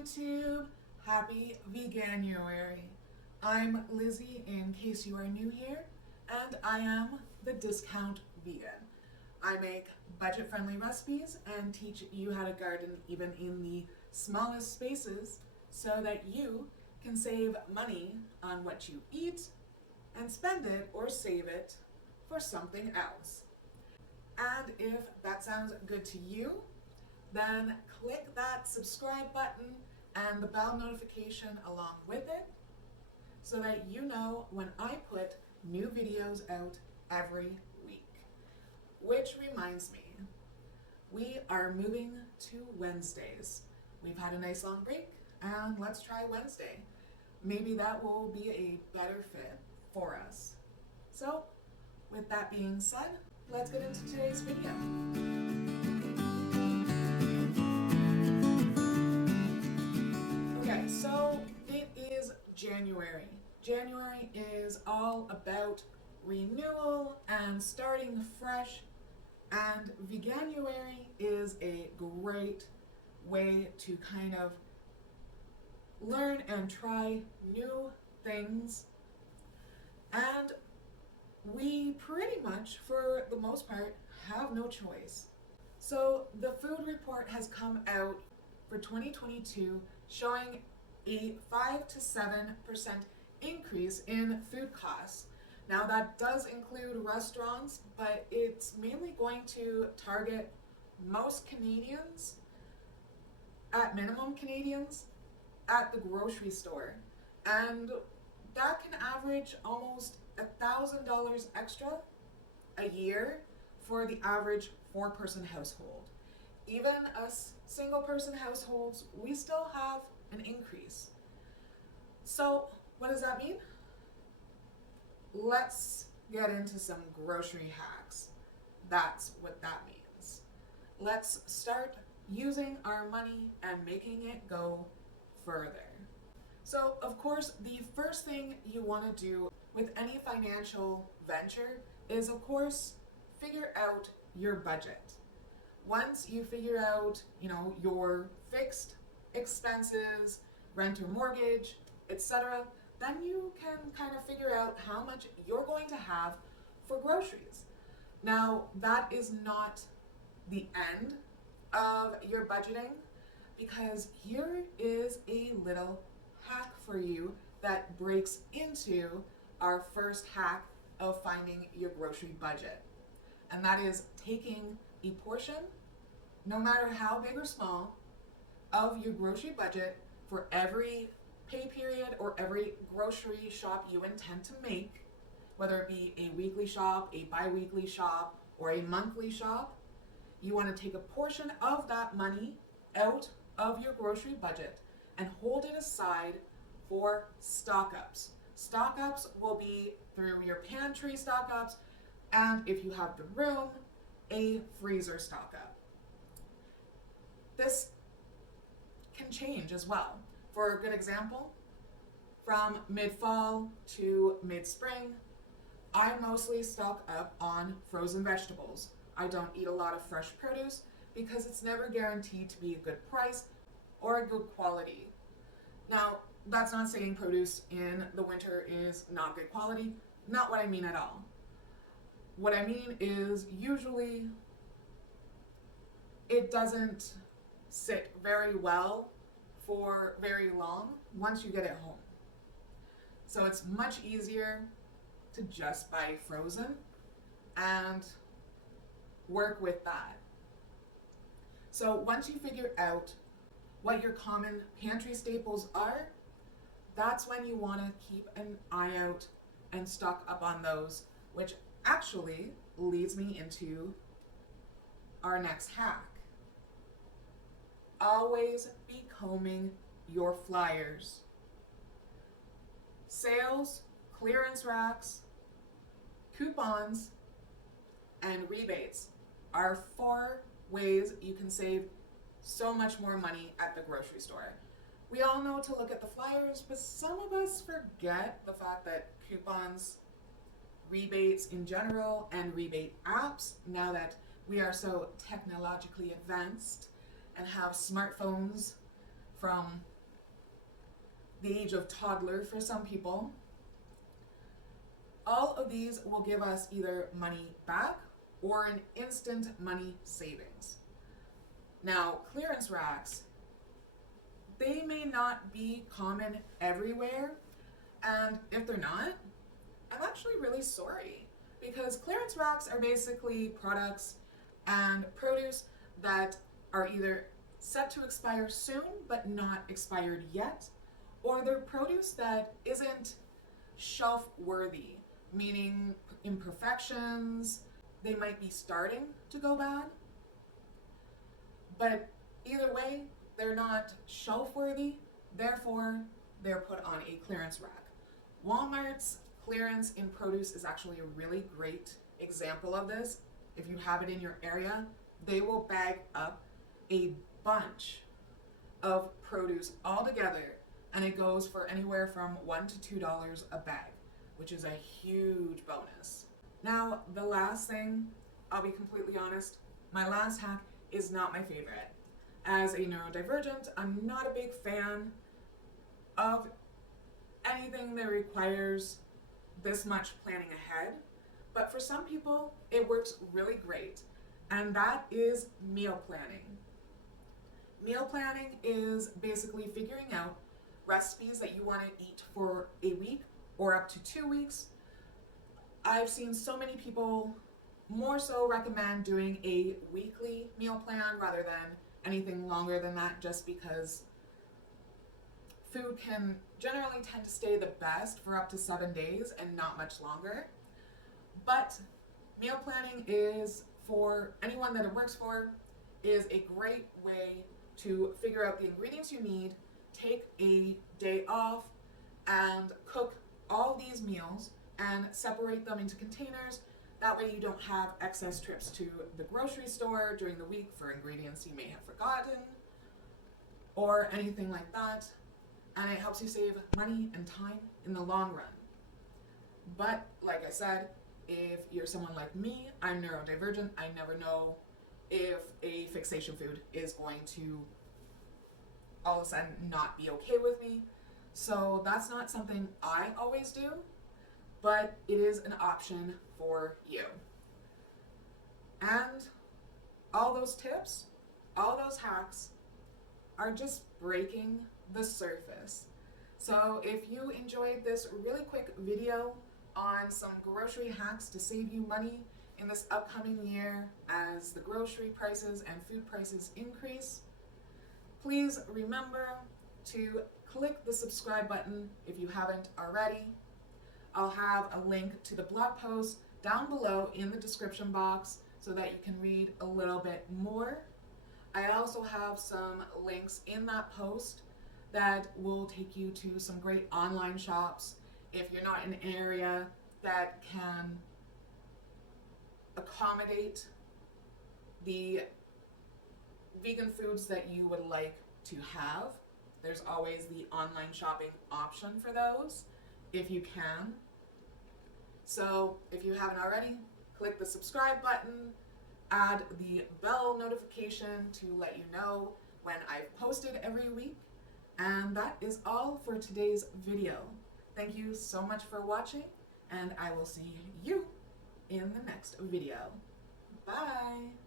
YouTube! Happy Veganuary! I'm Lizzie in case you are new here, and I am the Discount Vegan. I make budget-friendly recipes and teach you how to garden even in the smallest spaces so that you can save money on what you eat and spend it or save it for something else. And if that sounds good to you, then click that subscribe button and the bell notification along with it so that you know when I put new videos out every week. Which reminds me, we are moving to Wednesdays. We've had a nice long break and let's try Wednesday. Maybe that will be a better fit for us. So with that being said, let's get into today's video. Okay, so it is January. January is all about renewal and starting fresh, and Veganuary is a great way to kind of learn and try new things. And we pretty much, for the most part, have no choice. So the food report has come out for 2022 showing a 5 to 7% increase in food costs. Now that does include restaurants, but it's mainly going to target most Canadians, at minimum Canadians, at the grocery store. And that can average almost $1,000 extra a year for the average 4-person household. Even us single-person households, we still have an increase. So what does that mean? Let's get into some grocery hacks. That's what that means. Let's start using our money and making it go further. So, of course, the first thing you want to do with any financial venture is, of course, figure out your budget. Once you figure out, your fixed expenses, rent or mortgage, etc., then you can kind of figure out how much you're going to have for groceries. Now, that is not the end of your budgeting, because here is a little hack for you that breaks into our first hack of finding your grocery budget. And that is taking a portion, no matter how big or small, of your grocery budget for every pay period or every grocery shop you intend to make, whether it be a weekly shop, a bi-weekly shop, or a monthly shop. You want to take a portion of that money out of your grocery budget and hold it aside for stock-ups. Stock-ups will be through your pantry stock-ups, and if you have the room, a freezer stock-up. This can change as well. For a good example, from mid-fall to mid-spring, I mostly stock up on frozen vegetables. I don't eat a lot of fresh produce because it's never guaranteed to be a good price or a good quality. Now, that's not saying produce in the winter is not good quality. Not what I mean at all. What I mean is usually it doesn't sit very well for very long once you get it home. So it's much easier to just buy frozen and work with that. So once you figure out what your common pantry staples are, that's when you want to keep an eye out and stock up on those, which actually leads me into our next hack. Always be combing your flyers. Sales, clearance racks, coupons, and rebates are 4 ways you can save so much more money at the grocery store. We all know to look at the flyers, but some of us forget the fact that coupons, rebates in general, and rebate apps, now that we are so technologically advanced and have smartphones from the age of toddler for some people. All of these will give us either money back or an instant money savings. Now, clearance racks, they may not be common everywhere, and if they're not, I'm actually really sorry, because clearance racks are basically products and produce that are either set to expire soon but not expired yet, or they're produce that isn't shelf worthy, meaning imperfections, they might be starting to go bad, but either way, they're not shelf worthy, therefore they're put on a clearance rack. Walmart's clearance in produce is actually a really great example of this. If you have it in your area, they will bag up a bunch of produce all together, and it goes for anywhere from $1 to $2 a bag, which is a huge bonus. Now, the last thing, I'll be completely honest, my last hack is not my favorite. As a neurodivergent, I'm not a big fan of anything that requires this much planning ahead, but for some people, it works really great, and that is meal planning. Meal planning is basically figuring out recipes that you want to eat for a week or up to 2 weeks. I've seen so many people more so recommend doing a weekly meal plan rather than anything longer than that, just because food can generally tend to stay the best for up to 7 days and not much longer. But meal planning is, for anyone that it works for, is a great way to figure out the ingredients you need, take a day off, and cook all these meals and separate them into containers. That way you don't have excess trips to the grocery store during the week for ingredients you may have forgotten or anything like that. And it helps you save money and time in the long run. But like I said, if you're someone like me, I'm neurodivergent, I never know if a fixation food is going to all of a sudden not be okay with me. So that's not something I always do, but it is an option for you. And all those tips, all those hacks are just breaking the surface. So if you enjoyed this really quick video on some grocery hacks to save you money in this upcoming year as the grocery prices and food prices increase, please remember to click the subscribe button if you haven't already. I'll have a link to the blog post down below in the description box so that you can read a little bit more. I also have some links in that post that will take you to some great online shops if you're not in an area that can accommodate the vegan foods that you would like to have. There's always the online shopping option for those if you can. So if you haven't already, click the subscribe button, add the bell notification to let you know when I've posted every week. And that is all for today's video. Thank you so much for watching, and I will see you in the next video. Bye!